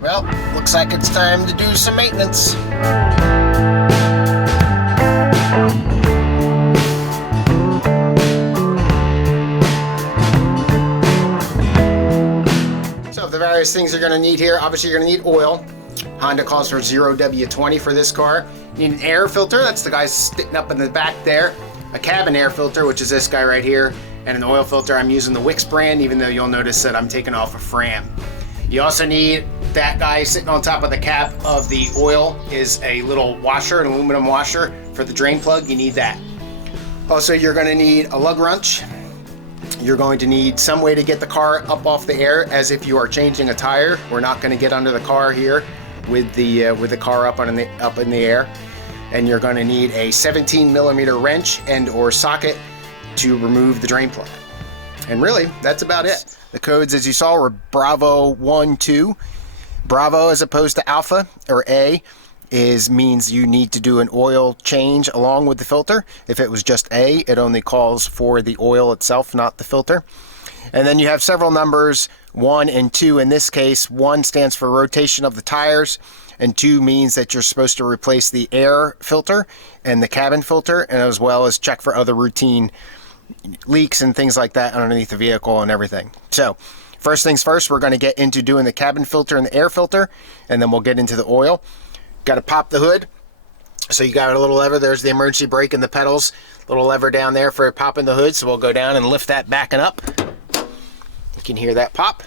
Well, looks like it's time to do some maintenance. So the various things you're going to need here, obviously you're going to need oil. Honda calls for 0W20 for this car. You need an air filter, that's the guy sitting up in the back there. A cabin air filter, which is this guy right here. And an oil filter, I'm using the Wix brand, even though you'll notice that I'm taking off a Fram. You also need that guy sitting on top of the cap of the oil is a little washer, an aluminum washer for the drain plug. You need that. Also, you're going to need a lug wrench. You're going to need some way to get the car up off the air as if you are changing a tire. We're not going to get under the car here with the car up in the air. And you're going to need a 17mm wrench and or socket to remove the drain plug. And really, that's about it. The codes, as you saw, were Bravo 1, 2. Bravo, as opposed to Alpha or A, means you need to do an oil change along with the filter. If it was just A, it only calls for the oil itself, not the filter. And then you have several numbers, 1 and 2. In this case, 1 stands for rotation of the tires, and 2 means that you're supposed to replace the air filter and the cabin filter, and as well as check for other routine leaks and things like that underneath the vehicle and everything. So first things first, we're going to get into doing the cabin filter and the air filter, and then we'll get into the oil. Got to pop the hood. So you got a little lever, there's the emergency brake and the pedals, little lever down there for popping the hood. So we'll go down and lift that back and up. You can hear that pop.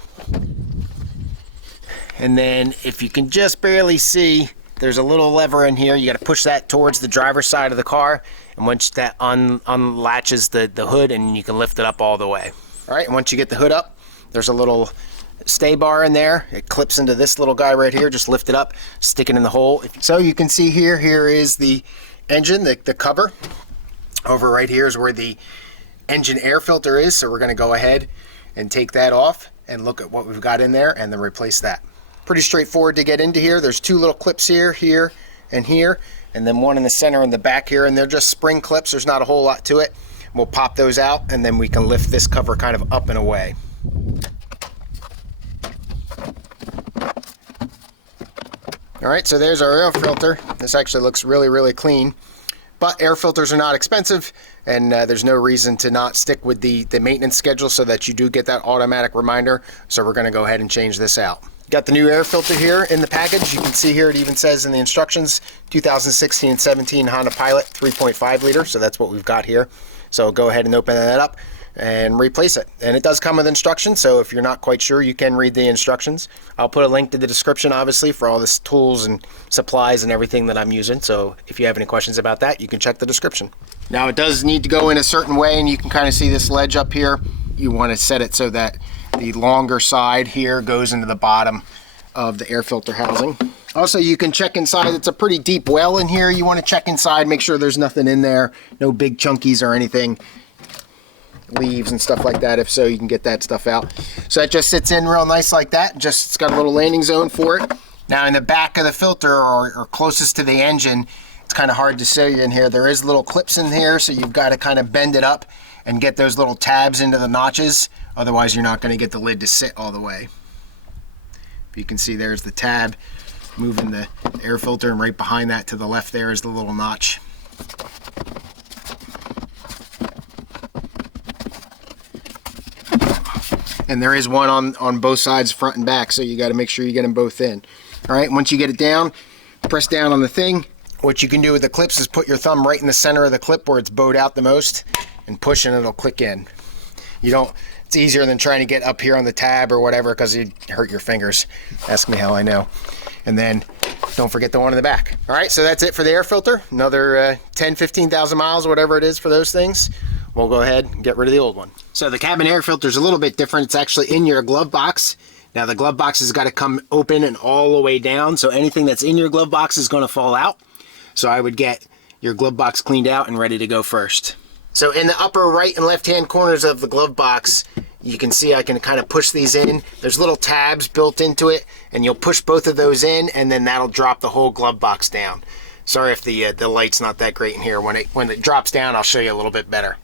And then if you can just barely see, there's a little lever in here. You got to push that towards the driver's side of the car. And once that unlatches the hood, and you can lift it up all the way. All right, and once you get the hood up, there's a little stay bar in there. It clips into this little guy right here. Just lift it up, stick it in the hole. So you can see here is the engine, the cover. Over right here is where the engine air filter is. So we're going to go ahead and take that off and look at what we've got in there and then replace that. Pretty straightforward to get into here. There's 2 little clips here, and here, and then one in the center and the back here, and they're just spring clips. There's not a whole lot to it. We'll pop those out, and then we can lift this cover kind of up and away. All right, so there's our air filter. This actually looks really, really clean. But air filters are not expensive, and there's no reason to not stick with the maintenance schedule so that you do get that automatic reminder. So we're going to go ahead and change this out. Got the new air filter here in the package. You can see here it even says in the instructions 2016-17 Honda Pilot 3.5 liter. So that's what we've got here. So go ahead and open that up and replace it. And it does come with instructions, so if you're not quite sure, you can read the instructions. I'll put a link to the description, obviously, for all the tools and supplies and everything that I'm using. So if you have any questions about that, you can check the description. Now it does need to go in a certain way, and you can kind of see this ledge up here. You want to set it so that the longer side here goes into the bottom of the air filter housing. Also, you can check inside. It's a pretty deep well in here. You want to check inside, make sure there's nothing in there, no big chunkies or anything, leaves and stuff like that. If so, you can get that stuff out. So that just sits in real nice like that. Just, it's got a little landing zone for it. Now in the back of the filter, or closest to the engine, it's kind of hard to show you in here. There is little clips in here, so you've got to kind of bend it up and get those little tabs into the notches. Otherwise, you're not going to get the lid to sit all the way. But you can see there's the tab moving the air filter, and right behind that to the left there is the little notch. And there is one on both sides, front and back, so you got to make sure you get them both in. All right, once you get it down, press down on the thing. What you can do with the clips is put your thumb right in the center of the clip where it's bowed out the most and push, and it'll click in. It's easier than trying to get up here on the tab or whatever, because you'd hurt your fingers. Ask me how I know. And then don't forget the one in the back. All right, so that's it for the air filter. Another 10, 15,000 miles, whatever it is for those things. We'll go ahead and get rid of the old one. So the cabin air filter is a little bit different. It's actually in your glove box. Now the glove box has got to come open and all the way down, so anything that's in your glove box is going to fall out. So I would get your glove box cleaned out and ready to go first. So in the upper right and left hand corners of the glove box, you can see I can kind of push these in. There's little tabs built into it, and you'll push both of those in, and then that'll drop the whole glove box down. Sorry if the light's not that great in here. When it drops down, I'll show you a little bit better.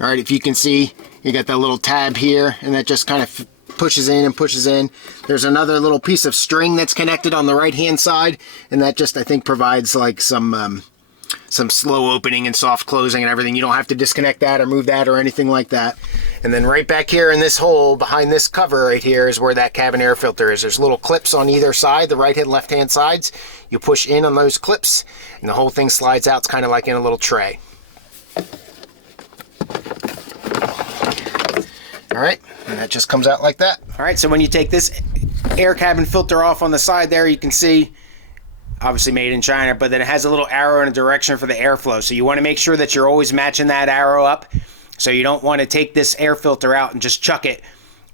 All right, if you can see, you got that little tab here, and that just kind of pushes in and pushes in. There's another little piece of string that's connected on the right hand side, and that just, I think, provides like some slow opening and soft closing and everything. You don't have to disconnect that or move that or anything like that. And then right back here in this hole behind this cover right here is where that cabin air filter is. There's little clips on either side, the right and left hand sides. You push in on those clips and the whole thing slides out. It's kind of like in a little tray. All right, and that just comes out like that. All right, so when you take this air cabin filter off on the side there, you can see, obviously made in China, but then it has a little arrow in a direction for the airflow. So you want to make sure that you're always matching that arrow up. So you don't want to take this air filter out and just chuck it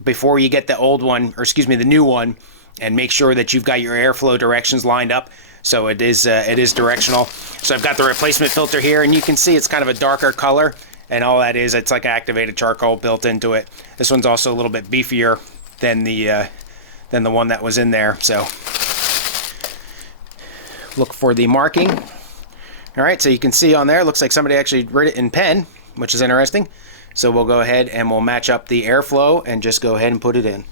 before you get the old one, or excuse me, the new one, and make sure that you've got your airflow directions lined up. So it is directional. So I've got the replacement filter here, and you can see it's kind of a darker color. And all that is, it's like activated charcoal built into it. This one's also a little bit beefier than the one that was in there. So look for the marking. All right, so you can see on there, it looks like somebody actually wrote it in pen, which is interesting. So we'll go ahead and we'll match up the airflow and just go ahead and put it in.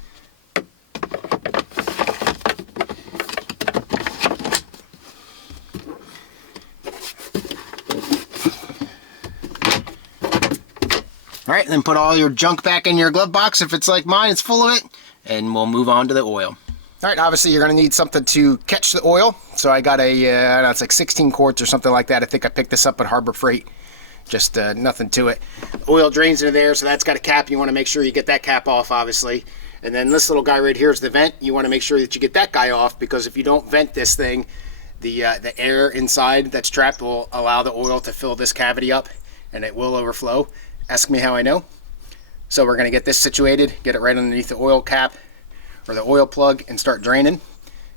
All right, then put all your junk back in your glove box. If it's like mine, it's full of it, and we'll move on to the oil. All right, obviously you're going to need something to catch the oil. So I got a, I don't know, it's like 16 quarts or something like that. I think I picked this up at Harbor Freight. Just nothing to it. Oil drains into there, so that's got a cap. You want to make sure you get that cap off, obviously. And then this little guy right here is the vent. You want to make sure that you get that guy off, because if you don't vent this thing, the air inside that's trapped will allow the oil to fill this cavity up, and it will overflow. Ask me how I know. So we're going to get this situated, get it right underneath the oil cap or the oil plug, and start draining.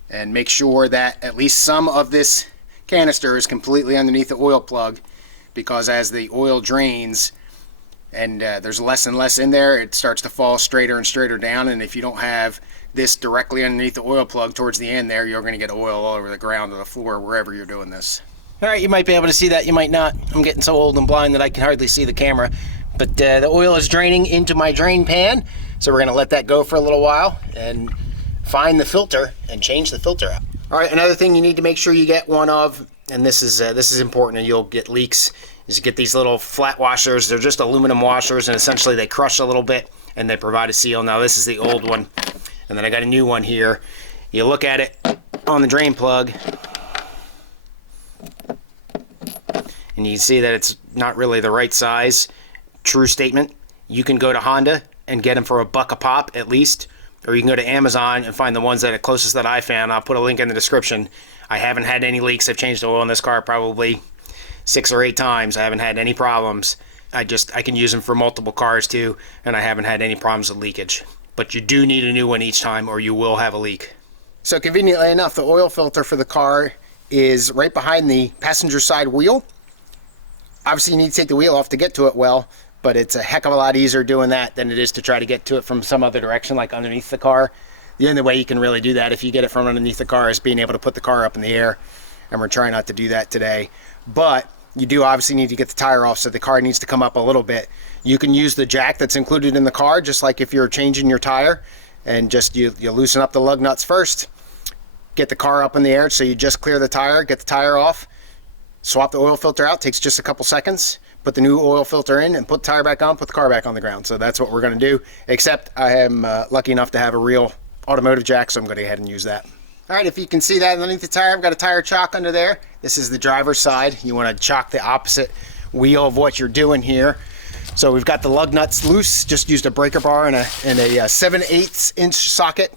And make sure that at least some of this canister is completely underneath the oil plug, because as the oil drains and there's less and less in there, it starts to fall straighter and straighter down. And if you don't have this directly underneath the oil plug towards the end there, you're going to get oil all over the ground or the floor, wherever you're doing this. All right, you might be able to see that, you might not. I'm getting so old and blind that I can hardly see the camera. But the oil is draining into my drain pan, so we're going to let that go for a little while and find the filter and change the filter out. All right, another thing you need to make sure you get one of, and this is important, and you'll get leaks, is you get these little flat washers. They're just aluminum washers, and essentially they crush a little bit and they provide a seal. Now this is the old one, and then I got a new one here. You look at it on the drain plug, and you can see that it's not really the right size. True statement. You can go to Honda and get them for $1 a pop at least, or you can go to Amazon and find the ones that are closest that I found. I'll put a link in the description. I haven't had any leaks. I've changed the oil in this car probably 6 or 8 times. I haven't had any problems. I can use them for multiple cars too, and I haven't had any problems with leakage. But you do need a new one each time, or you will have a leak. So conveniently enough, the oil filter for the car is right behind the passenger side wheel. Obviously you need to take the wheel off to get to it well, but it's a heck of a lot easier doing that than it is to try to get to it from some other direction, like underneath the car. The only way you can really do that if you get it from underneath the car is being able to put the car up in the air, and we're trying not to do that today. But you do obviously need to get the tire off, so the car needs to come up a little bit. You can use the jack that's included in the car, just like if you're changing your tire, and just you loosen up the lug nuts first, get the car up in the air, so you just clear the tire, get the tire off, swap the oil filter out, takes just a couple seconds, put the new oil filter in and put the tire back on, put the car back on the ground. So that's what we're going to do, except I am lucky enough to have a real automotive jack, so I'm going to go ahead and use that. All right, if you can see that underneath the tire, I've got a tire chock under there. This is the driver's side. You want to chock the opposite wheel of what you're doing here. So we've got the lug nuts loose, just used a breaker bar and a 7/8 inch socket.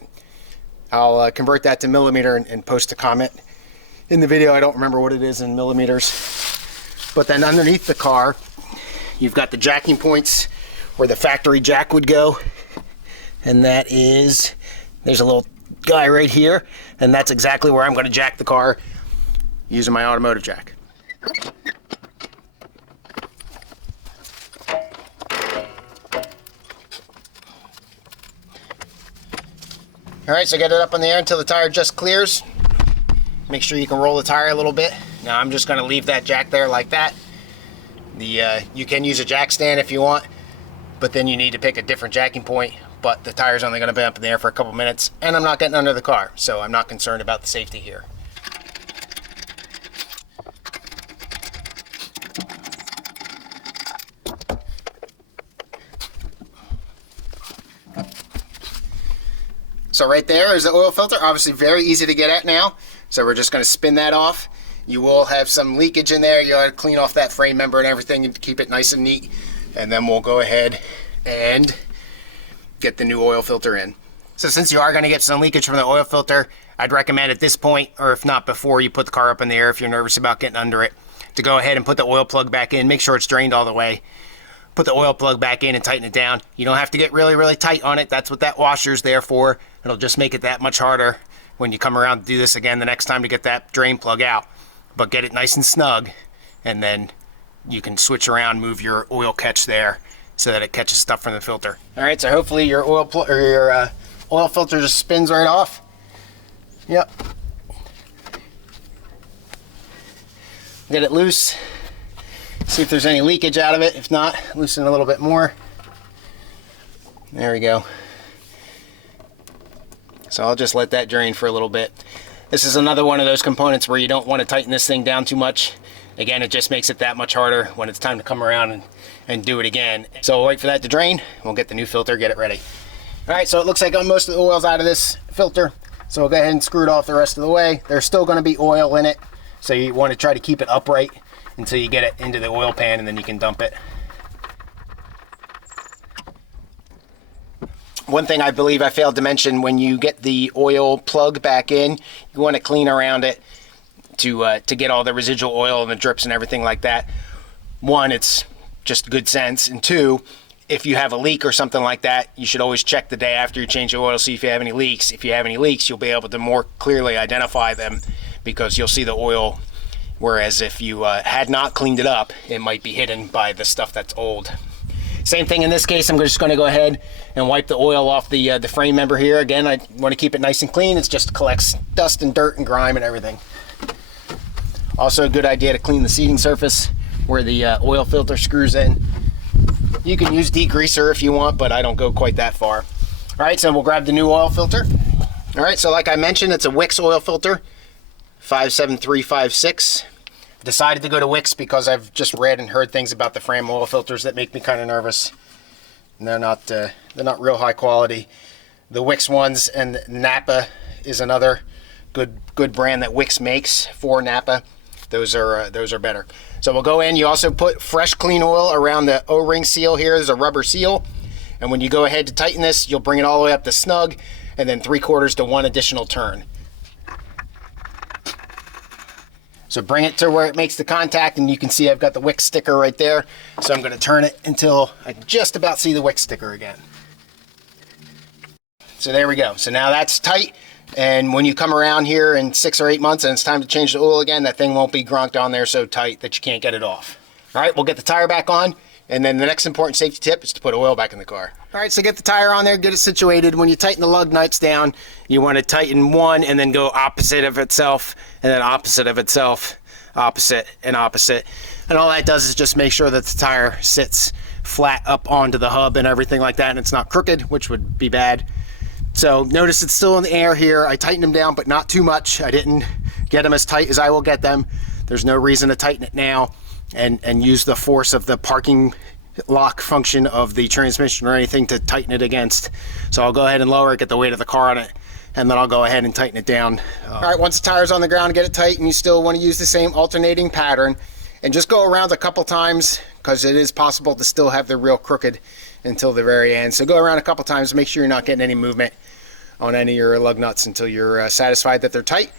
I'll convert that to millimeter and post a comment in the video. I don't remember what it is in millimeters. But then underneath the car, you've got the jacking points where the factory jack would go. And that is, there's a little guy right here, and that's exactly where I'm going to jack the car using my automotive jack. All right, so get it up in the air until the tire just clears. Make sure you can roll the tire a little bit. Now I'm just going to leave that jack there like that. You can use a jack stand if you want, but then you need to pick a different jacking point. but the tire's only going to be up in the air for a couple minutes, and I'm not getting under the car, so I'm not concerned about the safety here. So right there is the oil filter, obviously very easy to get at now. So we're just going to spin that off. You will have some leakage in there. You got to clean off that frame member and everything and keep it nice and neat. And then we'll go ahead and get the new oil filter in. So since you are going to get some leakage from the oil filter, I'd recommend at this point, or if not before you put the car up in the air, if you're nervous about getting under it, to go ahead and put the oil plug back in. Make sure it's drained all the way. Put the oil plug back in and tighten it down. You don't have to get really, really tight on it. That's what that washer's there for. It'll just make it that much harder when you come around to do this again the next time to get that drain plug out. But get it nice and snug, and then you can switch around, move your oil catch there so that it catches stuff from the filter. All right, so hopefully your oil filter just spins right off. Yep. Get it loose. See if there's any leakage out of it. If not, loosen it a little bit more. There we go. So I'll just let that drain for a little bit. This is another one of those components where you don't want to tighten this thing down too much. Again, it just makes it that much harder when it's time to come around and do it again. So we'll wait for that to drain. We'll get the new filter, get it ready. All right, so it looks like most of the oil's out of this filter. So we'll go ahead and screw it off the rest of the way. There's still going to be oil in it, so you want to try to keep it upright until you get it into the oil pan, and then you can dump it. One thing I believe I failed to mention, when you get the oil plug back in, you want to clean around it to get all the residual oil and the drips and everything like that. One, it's just good sense, and two, if you have a leak or something like that, you should always check the day after you change the oil, see if you have any leaks. If you have any leaks, you'll be able to more clearly identify them because you'll see the oil. Whereas if you had not cleaned it up, it might be hidden by the stuff that's old. Same thing in this case. I'm just going to go ahead and wipe the oil off the frame member here. Again, I want to keep it nice and clean. It just collects dust and dirt and grime and everything. Also a good idea to clean the seating surface where the oil filter screws in. You can use degreaser if you want, but I don't go quite that far. All right, so we'll grab the new oil filter. All right, so like I mentioned, it's a Wix oil filter, 57356. Decided to go to Wix because I've just read and heard things about the Fram oil filters that make me kind of nervous. And they're not real high quality. The Wix ones, and Napa is another good brand that Wix makes for Napa. Those are better. So we'll go in. You also put fresh clean oil around the O-ring seal here. There's a rubber seal, and when you go ahead to tighten this, you'll bring it all the way up to snug, and then 3/4 to 1 additional turn. So bring it to where it makes the contact, and you can see I've got the Wix sticker right there. So I'm going to turn it until I just about see the Wix sticker again. So there we go. So now that's tight, and when you come around here in 6 or 8 months and it's time to change the oil again, that thing won't be gronked on there so tight that you can't get it off. All right, we'll get the tire back on, and then the next important safety tip is to put oil back in the car. All right, so get the tire on there, get it situated. When you tighten the lug nuts down, you want to tighten one and then go opposite of itself, and then opposite of itself, opposite and opposite. And all that does is just make sure that the tire sits flat up onto the hub and everything like that, and it's not crooked, which would be bad. So notice it's still in the air here. I tightened them down, but not too much. I didn't get them as tight as I will get them. There's no reason to tighten it now and use the force of the parking lock function of the transmission or anything to tighten it against. So I'll go ahead and lower it, get the weight of the car on it, and then I'll go ahead and tighten it down. All right, once the tire's on the ground, get it tight, and you still want to use the same alternating pattern, and just go around a couple times, because it is possible to still have the real crooked until the very end. So go around a couple times, make sure you're not getting any movement on any of your lug nuts until you're satisfied that they're tight.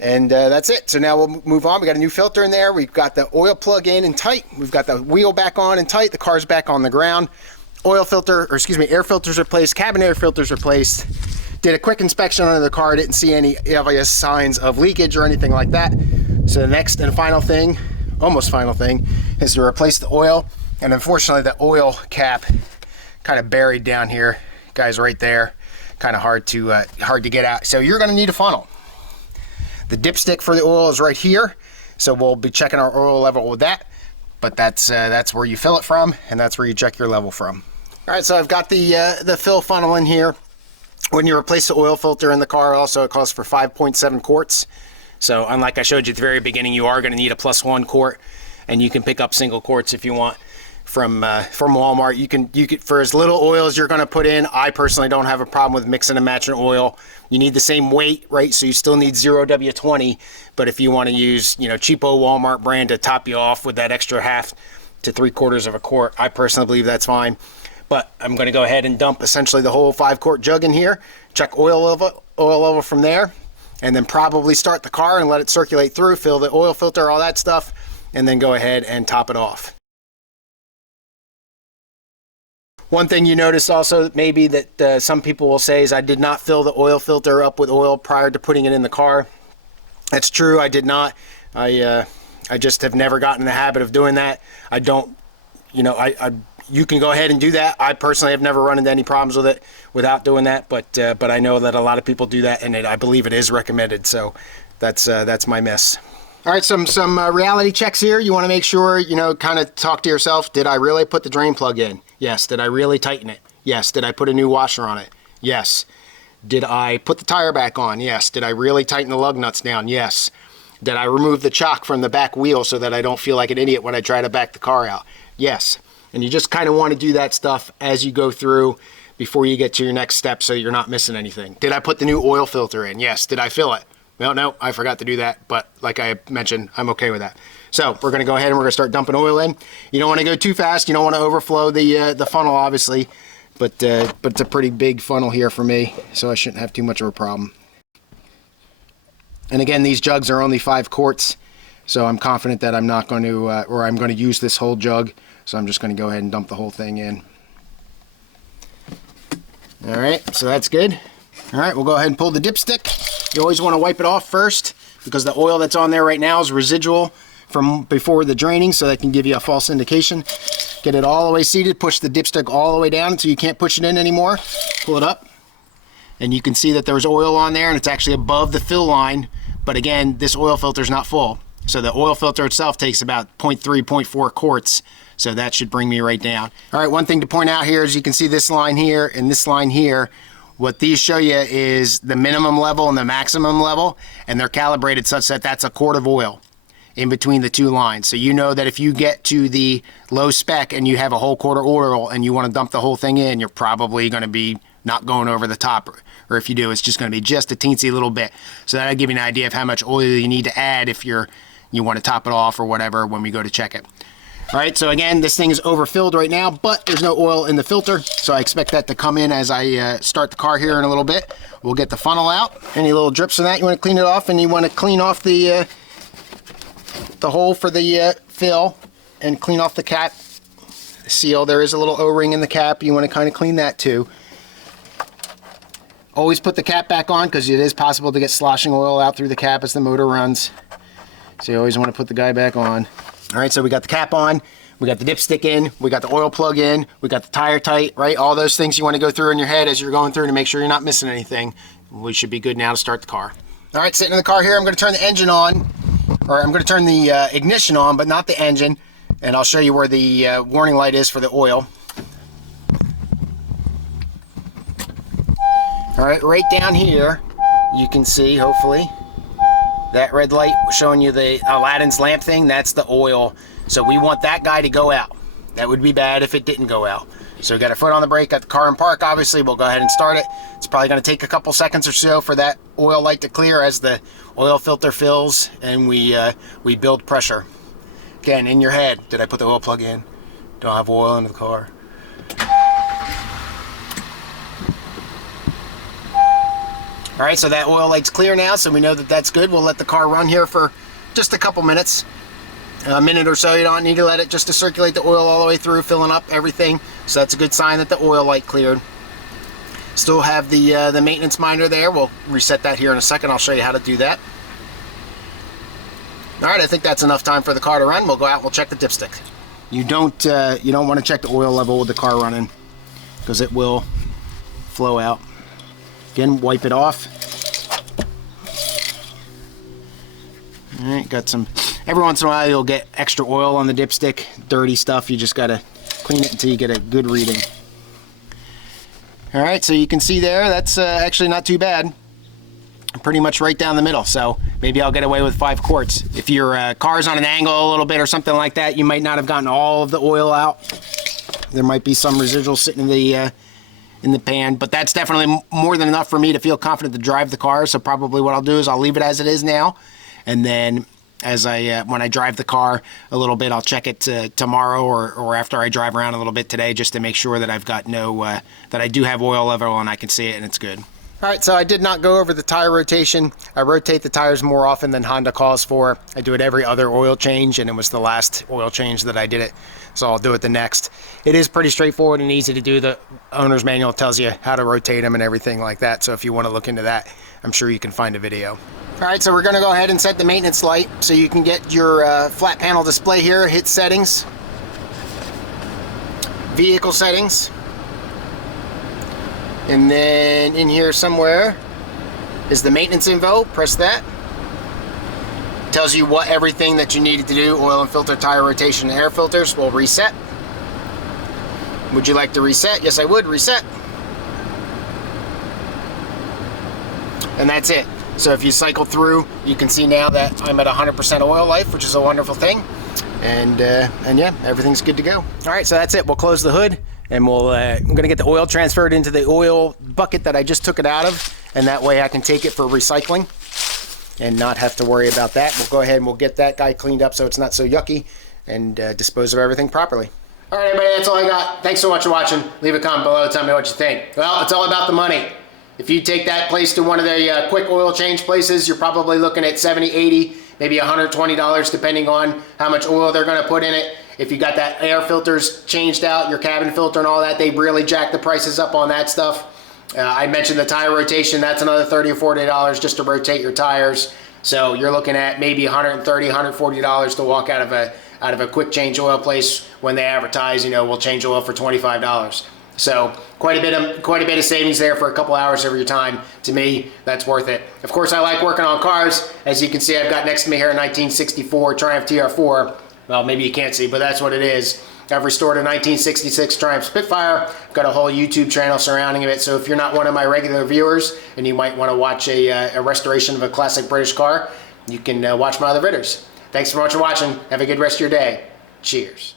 And that's it. So now we'll move on. We got a new filter in there. We've got the oil plug in and tight. We've got the wheel back on and tight. The car's back on the ground. Air filters replaced, cabin air filters replaced. Did a quick inspection under the car. Didn't see any obvious signs of leakage or anything like that. So the next and final thing, almost final thing, is to replace the oil. And unfortunately, the oil cap kind of buried down here. Guys, right there. Kind of hard to get out. So you're going to need a funnel. The dipstick for the oil is right here, so we'll be checking our oil level with that. But that's where you fill it from, and that's where you check your level from. All right, so I've got the fill funnel in here. When you replace the oil filter in the car, also it calls for 5.7 quarts. So unlike I showed you at the very beginning, you are going to need a +1 quart, and you can pick up single quarts if you want from Walmart. You can for as little oil as you're going to put in. I personally don't have a problem with mixing and matching oil. You need the same weight, right? So you still need 0W20, but if you want to use, you know, cheapo Walmart brand to top you off with that extra 1/2 to 3/4 of a quart, I personally believe that's fine. But I'm going to go ahead and dump essentially the whole 5-quart jug in here, check oil level from there, and then probably start the car and let it circulate through, fill the oil filter, all that stuff, and then go ahead and top it off. One thing you notice also maybe that some people will say is I did not fill the oil filter up with oil prior to putting it in the car. That's true, I did not. I just have never gotten in the habit of doing that. I don't, you know, you can go ahead and do that. I personally have never run into any problems with it without doing that, but I know that a lot of people do that, and I believe it is recommended. So that's my miss. All right, some reality checks here. You want to make sure, you know, kind of talk to yourself. Did I really put the drain plug in? Yes. Did I really tighten it? Yes. Did I put a new washer on it? Yes. Did I put the tire back on? Yes. Did I really tighten the lug nuts down? Yes. Did I remove the chock from the back wheel so that I don't feel like an idiot when I try to back the car out? Yes. And you just kind of want to do that stuff as you go through before you get to your next step so you're not missing anything. Did I put the new oil filter in? Yes. Did I fill it? Well, no, I forgot to do that, but like I mentioned, I'm okay with that. So we're going to go ahead and we're going to start dumping oil in. You don't want to go too fast. You don't want to overflow the funnel, obviously, but it's a pretty big funnel here for me, so I shouldn't have too much of a problem. And again, these jugs are only 5 quarts, so I'm confident that I'm not going to, or I'm going to use this whole jug. So I'm just going to go ahead and dump the whole thing in. All right, so that's good. All right, we'll go ahead and pull the dipstick. You always want to wipe it off first because the oil that's on there right now is residual from before the draining, so that can give you a false indication. Get it all the way seated, push the dipstick all the way down until you can't push it in anymore. Pull it up, and you can see that there's oil on there, and it's actually above the fill line. But again, this oil filter is not full. So the oil filter itself takes about 0.3, 0.4 quarts. So that should bring me right down. All right, one thing to point out here is you can see this line here and this line here. What these show you is the minimum level and the maximum level, and they're calibrated such that that's a quart of oil in between the two lines. So you know that if you get to the low spec and you have a whole quart of oil and you want to dump the whole thing in, you're probably going to be not going over the top, or if you do, it's just going to be just a teensy little bit. So that'll give you an idea of how much oil you need to add if you want to top it off or whatever when we go to check it. All right, so again, this thing is overfilled right now, but there's no oil in the filter, so I expect that to come in as I start the car here in a little bit. We'll get the funnel out. Any little drips in that, you want to clean it off, and you want to clean off the hole for the fill and clean off the cap. The seal, there is a little O-ring in the cap. You want to kind of clean that too. Always put the cap back on because it is possible to get sloshing oil out through the cap as the motor runs. So you always want to put the guy back on. All right, so we got the cap on, we got the dipstick in, we got the oil plug in, we got the tire tight, right? All those things you want to go through in your head as you're going through to make sure you're not missing anything. We should be good now to start the car. All right, sitting in the car here, I'm going to turn the engine on, or I'm going to turn the ignition on, but not the engine, and I'll show you where the warning light is for the oil. All right, right down here, you can see, hopefully, that red light showing you the Aladdin's lamp thing, that's the oil. So we want that guy to go out. That would be bad if it didn't go out. So we got our foot on the brake, got the car in park, obviously. We'll go ahead and start it. It's probably going to take a couple seconds or so for that oil light to clear as the oil filter fills and we build pressure. Again, in your head, did I put the oil plug in? Don't have oil in the car. All right, so that oil light's clear now, so we know that that's good. We'll let the car run here for just a couple minutes, a minute or so. You don't need to let it just to circulate the oil all the way through, filling up everything. So that's a good sign that the oil light cleared. Still have the maintenance minder there. We'll reset that here in a second. I'll show you how to do that. All right, I think that's enough time for the car to run. We'll go out and we'll check the dipstick. You don't want to check the oil level with the car running because it will flow out. Again, wipe it off. All right, got some, every once in a while you'll get extra oil on the dipstick, dirty stuff. You just gotta clean it until you get a good reading. All right, so you can see there, that's actually not too bad. Pretty much right down the middle, so maybe I'll get away with 5 quarts. If your car's on an angle a little bit or something like that, you might not have gotten all of the oil out. There might be some residual sitting in the pan, but that's definitely more than enough for me to feel confident to drive the car. So probably what I'll do is I'll leave it as it is now, and then as when I drive the car a little bit, I'll check it tomorrow or after I drive around a little bit today, just to make sure that I've got that I do have oil level and I can see it and it's good. All right, so I did not go over the tire rotation. I rotate the tires more often than Honda calls for. I do it every other oil change, and it was the last oil change that I did it, so I'll do it the next. It is pretty straightforward and easy to do. The owner's manual tells you how to rotate them and everything like that, so if you want to look into that, I'm sure you can find a video. All right, so we're going to go ahead and set the maintenance light so you can get your flat panel display here. Hit settings, vehicle settings. And then in here somewhere is the maintenance info. Press that. Tells you what everything that you needed to do. Oil and filter, tire rotation, and air filters will reset. Would you like to reset? Yes, I would. Reset. And that's it. So if you cycle through, you can see now that I'm at 100% oil life, which is a wonderful thing. And yeah, everything's good to go. All right, so that's it. We'll close the hood. And I'm going to get the oil transferred into the oil bucket that I just took it out of, and that way I can take it for recycling and not have to worry about that. We'll go ahead and we'll get that guy cleaned up so it's not so yucky, and dispose of everything properly. All right, everybody, that's all I got. Thanks so much for watching. Leave a comment below, tell me what you think. Well, it's all about the money. If you take that place to one of the quick oil change places, you're probably looking at $70, $80, maybe $120, depending on how much oil they're going to put in it. If you got that air filters changed out, your cabin filter and all that, they really jack the prices up on that stuff. I mentioned the tire rotation, that's another $30 or $40 just to rotate your tires. So you're looking at maybe $130, $140 to walk out of a quick change oil place when they advertise, we'll change oil for $25. So quite a bit of savings there for a couple hours of your time. To me, that's worth it. Of course, I like working on cars. As you can see, I've got next to me here a 1964 Triumph TR4. Well, maybe you can't see, but that's what it is. I've restored a 1966 Triumph Spitfire. I've got a whole YouTube channel surrounding it, so if you're not one of my regular viewers and you might want to watch a restoration of a classic British car, you can watch my other videos. Thanks so much for watching. Have a good rest of your day. Cheers.